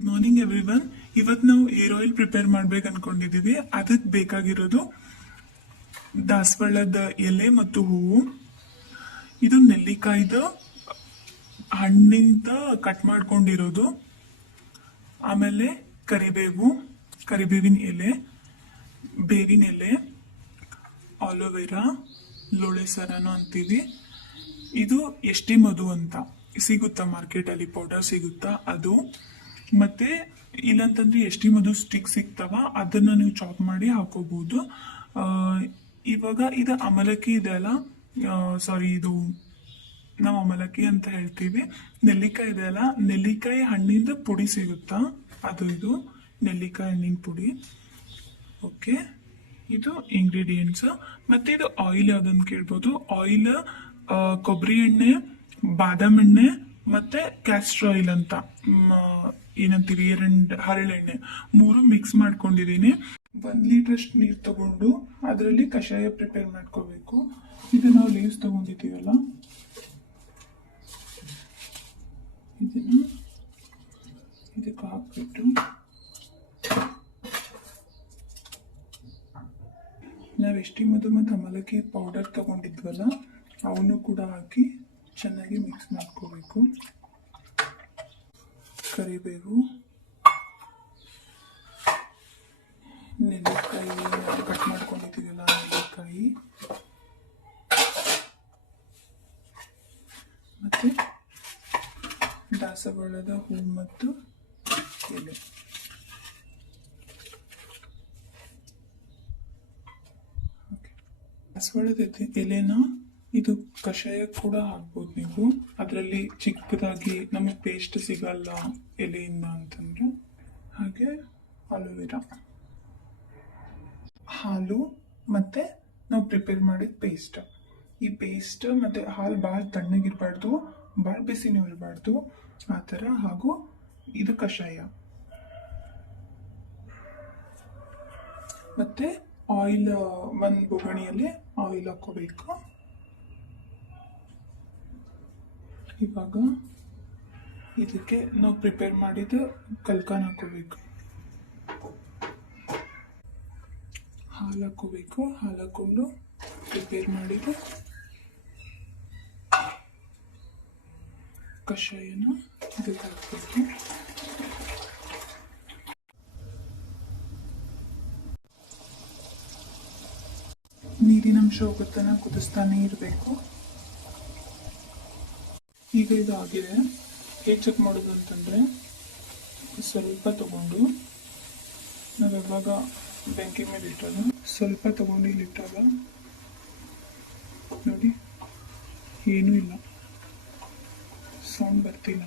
Morning everyone. ಇವತ್ತು ನಾವು air oil prepare ಮಾಡ್ಬೇಕು ಅನ್ಕೊಂಡಿದೀವಿ. ಅದಕ್ಕೆ ಬೇಕಾಗಿರೋದು ದಾಸವಾಳದ ಎಲೆ ಮತ್ತು ಹೂವು. ಇದು ನೆಲ್ಲಿಕಾಯ್ದು ಹಣ್ಣಿಂದ ಕಟ್ ಮಾಡ್ಕೊಂಡಿರೋದು. ಆಮೇಲೆ ಕರಿಬೇವಿನ ಎಲೆ, ಬೇವಿನ ಎಲೆ, ಆಲೋವೆರಾ, ಲೋಳೆ ಸರನು ಅಂತೀವಿ. ಇದು ಎಷ್ಟಿ ಮಧು ಅಂತ ಸಿಗುತ್ತಾ ಮಾರ್ಕೆಟ್ ಅಲ್ಲಿ, ಪೌಡರ್ ಸಿಗುತ್ತಾ ಅದು. ಮತ್ತೆ ಇಲ್ಲಂತಂದ್ರೆ ಎಷ್ಟಿ ಮಧು ಸ್ಟಿಕ್ ಸಿಗ್ತಾವ, ಅದನ್ನ ನೀವು ಚಾಪ್ ಮಾಡಿ ಹಾಕೋಬಹುದು. ಇವಾಗ ಇದು ಅಮಲಕ್ಕಿ ಇದೆ ಅಲ್ಲ, ಸಾರಿ, ಇದು ನಾವು ಅಮಲಕ್ಕಿ ಅಂತ ಹೇಳ್ತೀವಿ. ನೆಲ್ಲಿಕಾಯಿ ಇದೆ ಅಲ್ಲ, ನೆಲ್ಲಿಕಾಯಿ ಹಣ್ಣಿಂದ ಪುಡಿ ಸಿಗುತ್ತಾ, ಇದು ನೆಲ್ಲಿಕಾಯಿ ಹಣ್ಣಿನ ಪುಡಿ. ಓಕೆ, ಇದು ಇಂಗ್ರೀಡಿಯೆಂಟ್ಸ್. ಮತ್ತೆ ಇದು ಆಯಿಲ್ ಯಾವ್ದಂತ ಕೇಳ್ಬೋದು. ಆಯಿಲ್ ಕೊಬ್ಬರಿ ಎಣ್ಣೆ, ಬಾದಾಮ್ ಎಣ್ಣೆ, ಮತ್ತೆ ಕ್ಯಾಸ್ಟರ್ ಆಯಿಲ್ ಅಂತ ಏನಂತೀವಿ, ಹರಳೆಣ್ಣೆ, ಮೂರು ಮಿಕ್ಸ್ ಮಾಡ್ಕೊಂಡಿದೀನಿ. 1 ಲೀಟರ್ ಅಷ್ಟು ನೀರು ತಗೊಂಡು ಅದರಲ್ಲಿ ಕಷಾಯ ಪ್ರಿಪೇರ್ ಮಾಡ್ಕೋಬೇಕು. ಇದು ನಾವು ಲೀವ್ಸ್ ತಗೊಂಡಿದ್ದೀವಲ್ಲ, ಇದನ್ನ ಇದಕ್ಕೆ ಹಾಕ್ಬಿಟ್ಟು ನಾವು ಎಷ್ಟಿ ಮಧು ಮತ್ತು ಅಮಲಕ್ಕಿ ಪೌಡರ್ ತಗೊಂಡಿದ್ವಲ್ಲ ಅವನು ಕೂಡ ಹಾಕಿ ಚೆನ್ನಾಗಿ ಮಿಕ್ಸ್ ಮಾಡ್ಕೋಬೇಕು. ಕರಿಬೇವು, ನೆಲ್ಲಿಕಾಯಿ ಕಟ್ ಮಾಡ್ಕೊಂಡಿದ್ದೀವಲ್ಲ, ನೆಲ್ಲಿಕಾಯಿ ಮತ್ತೆ ದಾಸವಾಳದ ಹೂ ಮತ್ತು ಎಲೆ. ದಾಸವಾಳದ ಎಲೆನ ಇದು ಕಷಾಯ ಕೂಡ ಹಾಕ್ಬೋದು ನೀವು. ಅದರಲ್ಲಿ ಚಿಕ್ಕದಾಗಿ ನಮಗೆ ಪೇಸ್ಟ್ ಸಿಗಲ್ಲ ಎಲೆಯಿಂದ ಅಂತಂದ್ರೆ. ಹಾಗೆ ಆಲೋವೆರಾ, ಹಾಲು, ಮತ್ತೆ ನಾವು ಪ್ರಿಪೇರ್ ಮಾಡಿದ ಪೇಸ್ಟ್. ಈ ಪೇಸ್ಟ್ ಮತ್ತೆ ಹಾಲು ಭಾಳ ತಣ್ಣಗಿರ್ಬಾರ್ದು, ಭಾಳ ಬಿಸಿನೂ ಇರಬಾರ್ದು, ಆ ಥರ. ಹಾಗೂ ಇದು ಕಷಾಯ. ಮತ್ತೆ ಆಯಿಲ್, ಒಂದು ಬೊಗಣಿಯಲ್ಲಿ ಆಯಿಲ್ ಹಾಕೋಬೇಕು. ಇವಾಗ ಇದಕ್ಕೆ ನಾವು ಪ್ರಿಪೇರ್ ಮಾಡಿದ ಕಲ್ಕನ್ ಹಾಕೋಬೇಕು. ಹಾಲು ಹಾಕೋಬೇಕು. ಹಾಲು ಹಾಕೊಂಡು ಪ್ರಿಪೇರ್ ಮಾಡಿದ ಕಷಾಯನ ಇದಕ್ಕೆ ಹಾಕಬೇಕು. ನೀರಿನ ಅಂಶ ಹೋಗುತ್ತಾನ ಕುದಿಸ್ತಾನೆ ಇರಬೇಕು. ಈಗ ಇದು ಆಗಿದೆ. ಹೇಗೆ ಚೆಕ್ ಮಾಡೋದು ಅಂತಂದರೆ, ಸ್ವಲ್ಪ ತಗೊಂಡು ನಾವು ಯಾವಾಗ ಬೆಂಕಿ ಮೇಲೆ ಇಟ್ಟಾಗ ಸ್ವಲ್ಪ ತಗೊಂಡು ಇಲ್ಲಿಟ್ಟಾಗ ನೋಡಿ ಏನೂ ಇಲ್ಲ, ಸೌಂಡ್ ಬರ್ತಿಲ್ಲ.